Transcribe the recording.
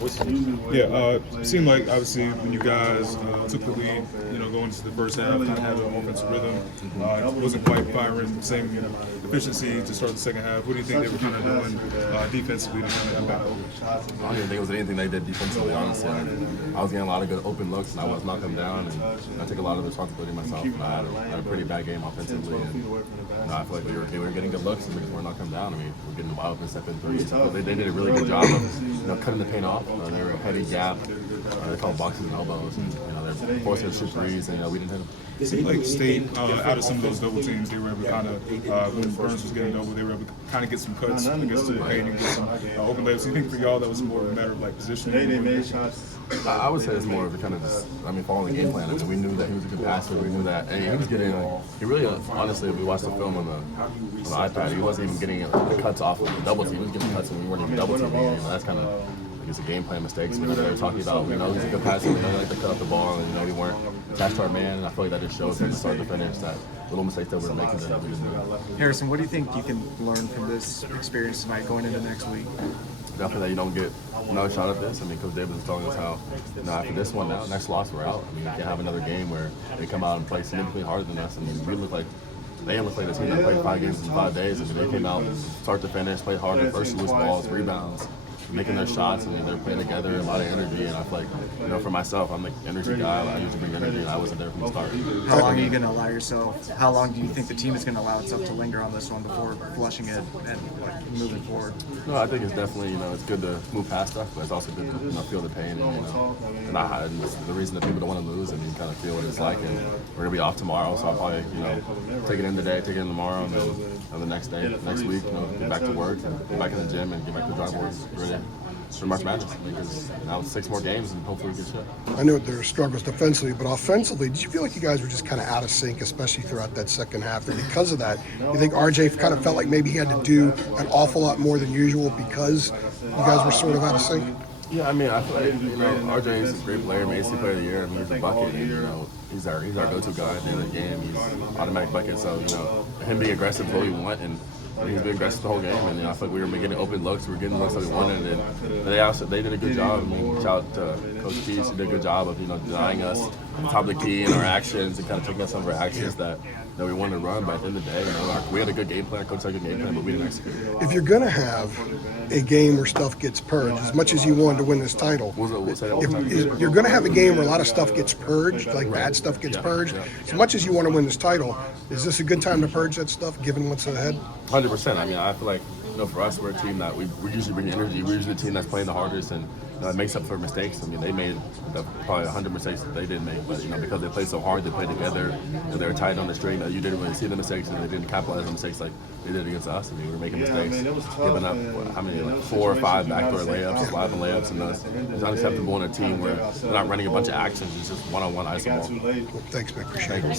Yeah, it seemed like obviously when you guys took the lead, going into the first half, kind of had an offensive rhythm. Wasn't quite firing, same efficiency to start the second half. What do you think they were kind of doing defensively to kind of impact? I don't even think it was anything they did defensively, honestly. I was getting a lot of good open looks, and I was knocking them down, and I took a lot of responsibility myself. And I had a pretty bad game offensively, and I feel like we were getting good looks, and we weren't knocking them down. I mean, we're getting wide open step in threes. They did a really good job of cutting the paint off. They were a heavy gap. They called boxes and elbows, and they're forcing us to shoot threes, and we didn't hit them. It seemed like State, out of some of those double teams, they were able to kind of, when Burns was getting double, they were able to kind of get some cuts against the paint and get some open layups. Do you think for y'all that was more of a matter of like positioning? I would say it's more of a kind of just, following the game plan. We knew that he was a good passer. We knew that, and he was getting, he really, honestly, if we watched the film on the iPad, he wasn't even getting the cuts off of the double team. He was getting cuts when we weren't even double teaming. That's kind of, it's a game plan mistakes. They were talking about, he's a good passer. We know he likes to cut up the ball, and we weren't attached to our man. And I feel like that just shows from the start to finish that little mistakes that we're making that we didn't do. Harrison, what do you think you can learn from this experience tonight going into next week? Definitely that you don't get another shot at this. Coach Davis is telling us how, after this one now, next loss we're out. You can't have another game where they come out and play significantly harder than us. We look like they look like this team that played 5 games in 5 days. They came out start to finish, played harder, first loose balls, rebounds, making their shots. They're playing together, a lot of energy, and I feel like, for myself, I'm the energy guy. I usually bring energy, and I wasn't there from the start. How long are you going to allow yourself? How long do you think the team is going to allow itself to linger on this one before flushing it and moving forward? No, I think it's definitely, it's good to move past stuff, but it's also good to feel the pain and not hide. And the reason that people don't want to lose, and you kind of feel what it's like. And we're gonna be off tomorrow, so I'll probably take it in today, take it in tomorrow, and then the next day, next week, get back to work, and get back in the gym, and get back to the drawing board ready for March Madness, because now it's 6 more games and hopefully we get shit. I know there are struggles defensively, but offensively, did you feel like you guys were just kind of out of sync, especially throughout that second half? And because of that, you think RJ kind of felt like maybe he had to do an awful lot more than usual because you guys were sort of out of sync? Yeah, I feel like, RJ is a great player, ACCT Player of the Year. He's a bucket, and, he's our go-to guy at the end of the game. He's automatic bucket, so, him being aggressive is what we want, and he's been aggressive the whole game, and I feel like we were getting open looks, we were getting looks that we wanted, and they did a good job. Shout out to Coach Keys, he did a good job of, denying us top of the key in our actions and kind of taking us some of our actions that we wanted to run, but at the end of the day, we had a good game plan, Coach had a good game plan, but we didn't execute. If you're going to have a game where stuff gets purged, as much as you wanted to win this title, if you're going to have a game where a lot of stuff gets purged, like bad stuff gets purged, as much as you want to win this title, is this a good time to purge that stuff, given what's ahead? 100%. I feel like, for us, we're a team that we usually bring energy. We're usually a team that's playing the hardest, and it makes up for mistakes. They made probably 100 mistakes that they didn't make, but because they played so hard, they played together, and they were tight on the string. You didn't really see the mistakes, and they didn't capitalize on mistakes like they did against us. We were making mistakes, giving up 4 or 5 backdoor layups, live layups, and it's unacceptable in a team where they're not running a bunch of actions. It's just one-on-one iso ball. Thanks, man. Appreciate it.